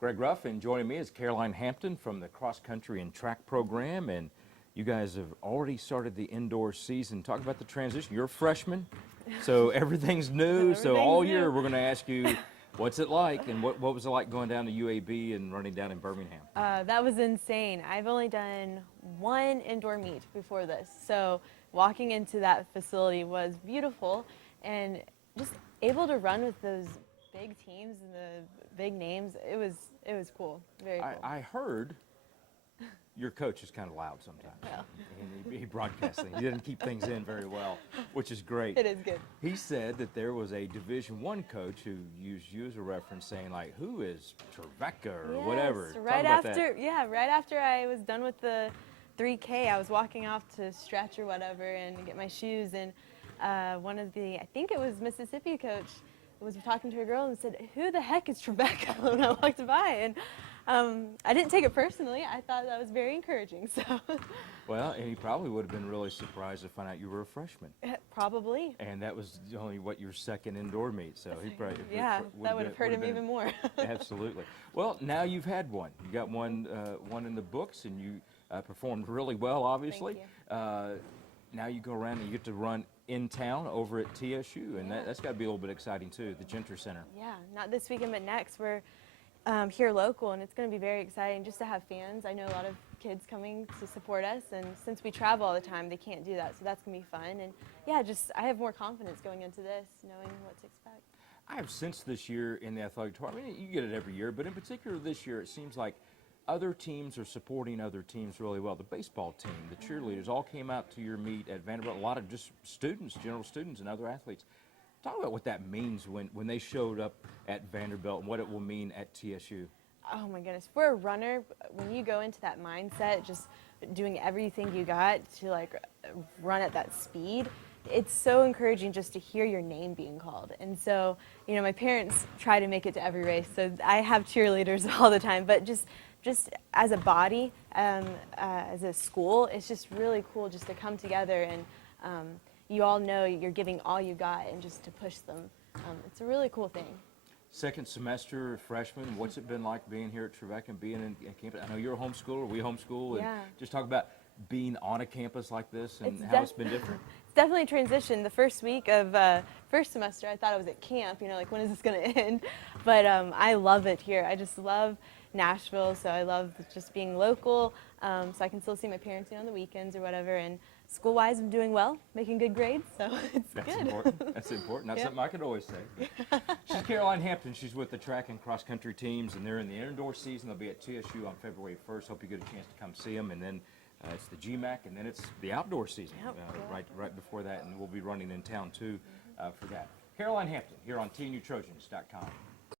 Greg Ruff, and joining me is Caroline Hampton from the cross country and track program. And you guys have already started the indoor season. Talk about the transition. You're a freshman, so everything's new. So all year we're going to ask you, what's it like, and what was it like going down to UAB and running down in Birmingham? That was insane. I've only done one indoor meet before this, so walking into that facility was beautiful, and just able to run with those big teams and the big names. It was cool. Very cool. I heard your coach is kind of loud sometimes. Well. And he broadcasts things. He doesn't keep things in very well, which is great. It is good. He said that there was a Division I coach who used you as a reference, saying like, "Who is Trevecca or whatever?" Right after I was done with the 3K, I was walking off to stretch or whatever and get my shoes, and one of the, I think it was Mississippi coach, was talking to a girl and said, "Who the heck is Trevecca?" when I walked by, and I didn't take it personally. I thought that was very encouraging. So. Well, and he probably would have been really surprised to find out you were a freshman. Probably. And that was only your second indoor meet, so he probably that would have hurt him even more. Absolutely. Well, now you've had one. You got one in the books, and you performed really well, obviously. Thank you. Now you go around and you get to run in town over at TSU, and that's got to be a little bit exciting too, the Genter Center. Yeah, not this weekend, but next. We're here local, and it's going to be very exciting just to have fans. I know a lot of kids coming to support us, and since we travel all the time, they can't do that, so that's going to be fun. And yeah, I have more confidence going into this, knowing what to expect. I have sensed this year in the athletic department, I mean, you get it every year, but in particular this year, it seems like other teams are supporting other teams really well. The baseball team, the cheerleaders, all came out to your meet at Vanderbilt. A lot of just students, general students, and other athletes. Talk about what that means when they showed up at Vanderbilt and what it will mean at TSU. Oh my goodness. For a runner, when you go into that mindset, just doing everything you got to like run at that speed, it's so encouraging just to hear your name being called. And so, you know, my parents try to make it to every race, so I have cheerleaders all the time, but just as a body, as a school, it's just really cool just to come together and you all know you're giving all you got and just to push them. It's a really cool thing. Second semester, freshman, what's it been like being here at Trevecca and being in campus? I know you're a homeschooler, we homeschool, and just talk about being on a campus like this and how it's been different. It's definitely a transition. The first week of first semester, I thought I was at camp, you know, like when is this going to end? But I love it here. I just love Nashville, so I love just being local, so I can still see my parents, you know, on the weekends or whatever. And school-wise, I'm doing well, making good grades, so it's good. Important. That's important. That's something I could always say. She's Caroline Hampton. She's with the track and cross-country teams, and they're in the indoor season. They'll be at TSU on February 1st. Hope you get a chance to come see them, and then it's the GMAC, and then it's the outdoor season right before that, and we'll be running in town too for that. Caroline Hampton here on TNUtrojans.com.